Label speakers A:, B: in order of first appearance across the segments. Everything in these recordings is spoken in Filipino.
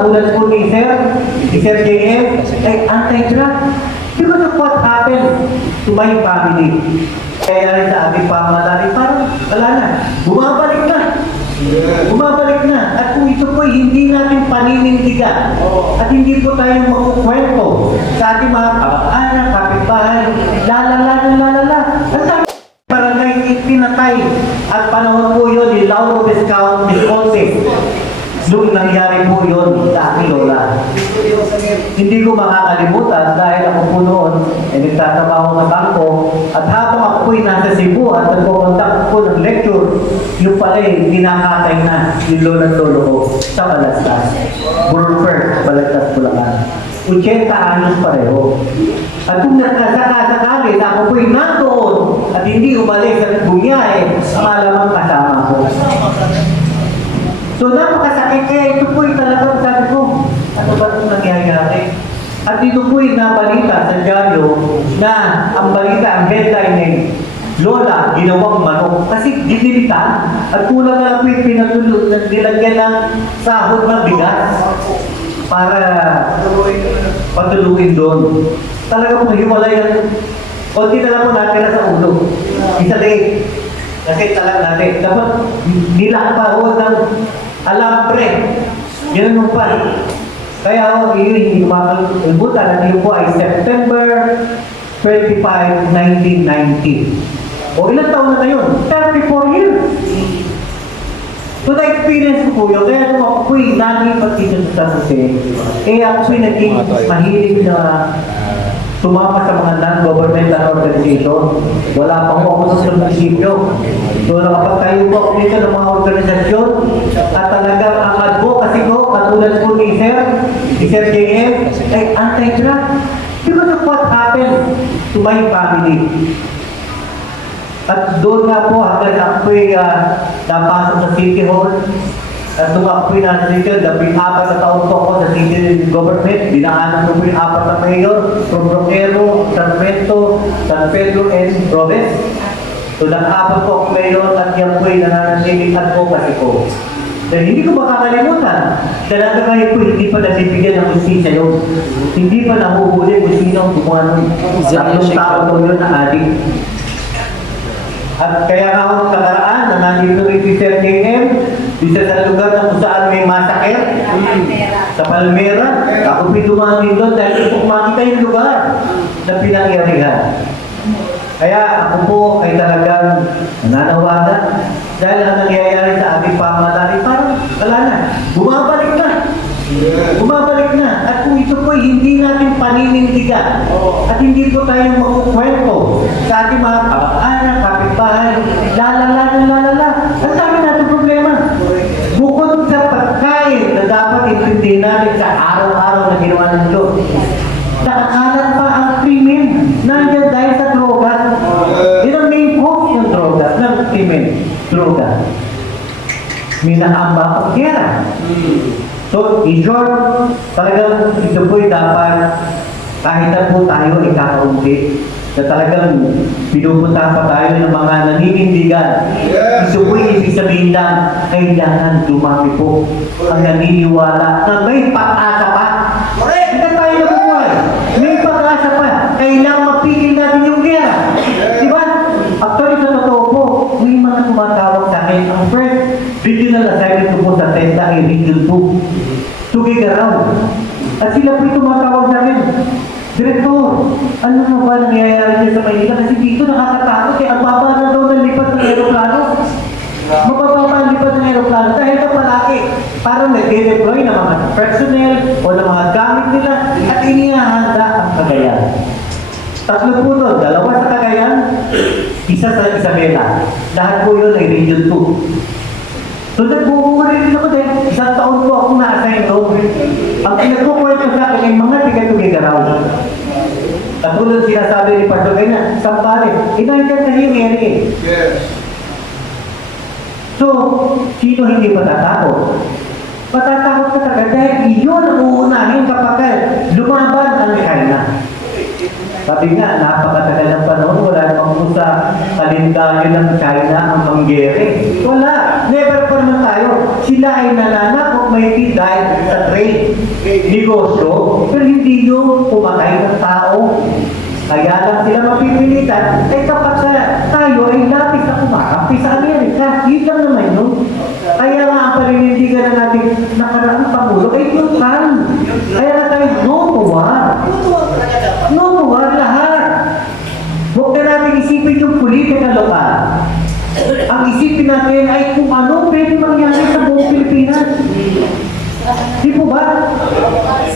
A: katulad po ni Sir, ni Sir JM, ay anti-drug. Because of what happened to my family. Kaya rin sa ating pamamalari, parang wala na, bumabalik na. Bumabalik na. At kung ito po hindi natin paninindigan at hindi po tayo magkukwento sa ating mga kamag-anak, kapitbahay, lalala na lalala. Ang dami barangay ipinatay at panahon po yun ni Lauro Viscount Visconti. Nung nangyari po yun sa aking lola. Hindi ko makakalimutan dahil ako po noon ay nagtatrabaho sa bangko at habang ako po'y nasa Cebu at nagpupunta po ng lecture, yung pala eh, kinakatay na yung lola at lolo ko sa Balastas. Burfer, Balastas, Bulacan. 80 anos pareho. At kung nakasakasakali na ako po'y nandoon at hindi umalis at bumiyahe, ang alamang kasama ko. So napakasakit kaya ito po'y talagang sabi ko, ano ba itong nangyayari? At dito po'y nabalita sa dyaryo na ang balita, ang headline ay Lola, ginawang manok. Kasi dinilitan at kulang na lang po'y pinatulog, nilagyan ng sahod ng bigas para patulugin doon. Talaga po hiwalay yan. Konti na lang po natin sa ulo. Isa din. Kasi talaga natin. Dapat nilang ho ng alambre. Ganun pa. Kaya ho, yun hindi makakalimutan. At yun po ay September 25, 1990. O ilang taon na yun? 34 years. So na-experience ko po yun, kaya nung ako po'y nalipat dito sa San Jose, eh ako po'y naging mahilig na sumama sa mga non-governmental organization. Wala pa po ako sa munisipyo. So nakapagtayo po ako dito ng mga organisasyon at talagang ang advocacy ko, katulad po ni Sir, ni Sir JM, ay anti-drug. Because of what happened to my family. At doon nga po hanggang ako'y uh, napasok sa City Hall. At nung ako'y nasa City Hall, labing apat na taon po ako sa City Government. Dinaanan ko po yung apat na mayor from Roquero, San Pedro, San Pedro, and Robes. So nag-apat po ako mayor at yan po'y nananatiling advocacy ko. Dahil hindi ko makakalimutan, dahil hanggang ngayon po hindi pa nabibigyan ng justisya yun. Hindi pa nahuhuli kung sino ang gumawa nun. Tatlong tao po yun na adik. At kaya nga ako nakaraan na nandito rin si Sir JM, isa sa lugar na kung saan may masakit, sa Palmera. Ako po dumangin doon dahil ko makita yung lugar na pinangyarihan. Kaya ako po ay talagang nananawagan dahil ang nangyayari sa ating pamamalari parang wala na. Bumabalik na. Bumabalik na. At kung ito po ay hindi natin paninindigan at hindi po tayo magkukwento sa ating mga kamag-anak, kapitbahay, lalala na lalala. Ang dami natin problema. Bukod sa pagkain na dapat intindihin natin sa araw-araw na ginawa ng Diyos. Nakakalat pa ang krimen. Nandiyan dahil sa droga. Yun ang main cause ng droga, ng krimen. Droga. Minahamba ang gera. So, in short, talagang ito po'y dapat kahit na po tayo ay kakaunti, na talagang pinupunta pa tayo ng mga naninindigan.
B: Yes.
A: Ito po'y ibig sabihin lang, kailangan dumami po ang naniniwala na may pag-asa pa. Hindi na tayo nabubuhay. May pag-asa pa. Kailangan mapigil natin yung gera. Di ba? Actually, sa totoo po, may mga tumatawag sa akin. Ang first regional assignment ko po sa Region 2. Tugigaraw. At sila po'y tumatawag sa akin. Direktor, ano na ba nangyayari dyan sa Maynila? Kasi dito nakakatakot eh. Ang baba na daw ng lipat ng aeroplano. Mabababa ang lipat ng aeroplano dahil na palaki. Parang nag-deploy ng mga personnel o ng mga gamit nila at inihahanda ang Cagayan. Tatlo po doon, dalawa sa Cagayan, isa sa Isabela. Lahat po yun ay Region 2. So nagbubuhay rin ako din, isang taon po akong na-assign doon. Ang pinagkukwento sa akin ay mga tiga-tugigaraw. Katulad sinasabi ni Pastor Ganya, Sambales, inandiyan na yung area.
B: Yes.
A: So, sino hindi matatakot? Matatakot ka talaga dahil iyon ang uunahin kapag lumaban ang China. Sabi nga, napakatagal ng panahon, wala namang sa kalendaryo ng China ang mangyere. Wala, never ay nananakot may dahil sa trade, negosyo, pero hindi yung pumatay ng tao. Kaya lang sila mapipilitan, eh kapag tayo ay lapis na kumakampi sa Amerika, yun lang naman yun. Kaya nga ang paninindigan na natin nakaraang Pangulo ay lang. Kaya nga tayo, no war. No war lahat. Huwag na natin isipin yung politika lokal. Ang isipin natin Di po ba?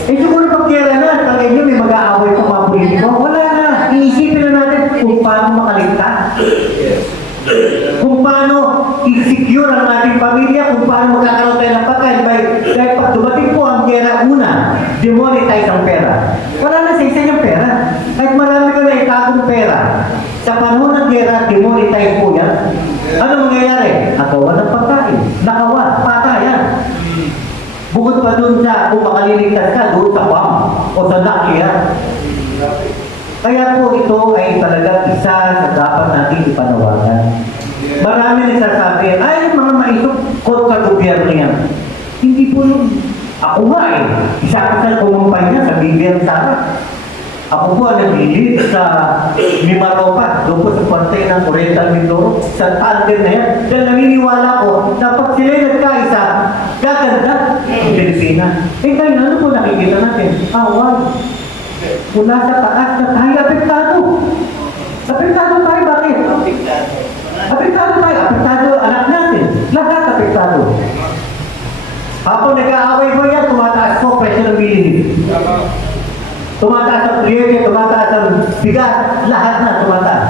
A: Eh siguro pag kaya na, tagay nyo may mag-aaway pa mga politiko. Wala na. Iisipin na natin kung paano makaligtas. Kung paano i-secure ang ating pamilya, kung paano magkakaroon tayo ng pagkain. Dahil, pag dumating po ang gera una, demonetize ang pera. Wala na sa isa niyang pera. Kahit marami ka na itagong pera, sa panahon ng gera, demonetize po yan. Ano mangyayari? Nakawa ng pagkain. Nakawa, patayan. Bukod pa dun sa kung makaliligtas ka doon sa bomb o sa nuclear. Kaya po ito ay talaga isa sa dapat natin ipanawagan. Marami nagsasabi, ay mga maisok, kot sa gobyerno yan. Hindi po yun. Ako nga eh, isa ako sa kumumpay niya sa Bibian Sara. Ako po ang naglilid sa Mimaropa, doon po sa partay ng Oriental Mindoro, sa tandem na yan. Dahil naniniwala ko, dapat sila nagkaisa, gaganda ang Pilipinas. Eh ngayon, ano po nakikita natin? Awal. Mula sa taas na tayo. Apektado tayo, bakit? Apektado tayo, apektado ang anak natin. Lahat apektado. Habang nag-aaway mo yan, tumataas po presyo ng bilihin. Tumataas ang kuryente, tumataas ang bigas, lahat na tumataas.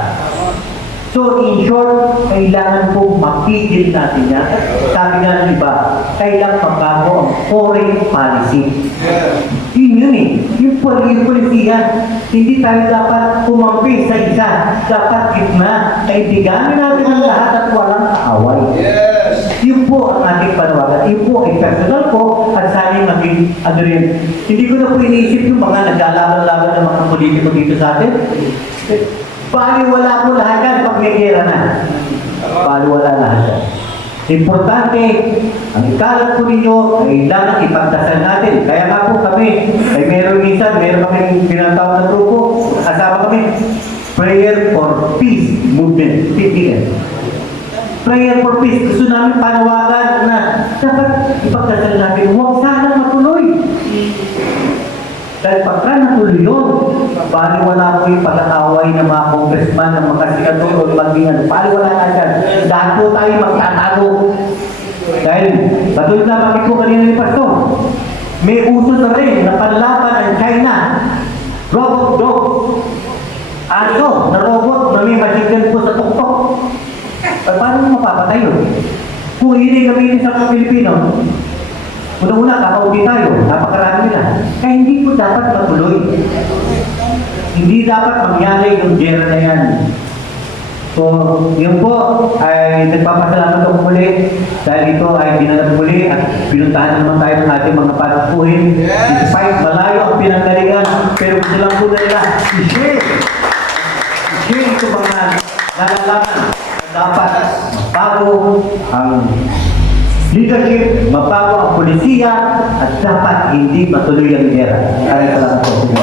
A: So in short, kailangan po mapigil natin yan. Sabi nga ng iba, kailangan magbago ang foreign policy. Yun yun eh. Yung, yung polisiya, hindi tayo dapat kumampi sa isa. Dapat gitna. Kaibiganin natin ang lahat at walang kaaway.
B: Yes.
A: Yun po ang ating panawagan. Yun po ay personal ko at sana maging ano rin. Hindi ko na po iniisip yung mga naglalaban-laban ng mga politiko dito sa atin. Bali wala po lahat yan pag may gera na. Bali wala lahat yan. Importante, ang ikalat po ninyo, kailangan ipagdasal natin. Kaya nga po kami, ay meron minsan, meron kami pinatawag na grupo, kasama kami, Prayer for Peace Movement, PPM. Prayer for Peace, gusto namin panawagan na dapat ipagdasal natin, huwag sana. Dahil pagka natuloy yun, bali wala po yung pag-aaway ng mga congressman, ng mga senador o maging ano, bali wala na dyan. Dahil po tayo magtatago. Dahil, katulad na bakit ko kanina ni Pastor, may uso na rin na panlaban ng China. Robot dog. Aso na robot na may masigan po sa tuktok. Pa- Paano mapapatay yun? Kung hindi gamitin sa mga Pilipino, Una-una, kakaunti tayo, napakarami nila. Kaya hindi po dapat matuloy. Hindi dapat mangyari yung gera na yan. So, yun po ay nagpapasalamat ako muli dahil ito ay dinanap muli at pinuntahan naman tayo ng ating mga patupuhin.
B: Yes!
A: Despite malayo ang pinanggalingan, pero gusto lang po na nila i-share. I-share ito mga nalalaman na dapat bago ang leadership, mabago ang polisiya at dapat hindi matuloy ang gera. Kaya salamat po.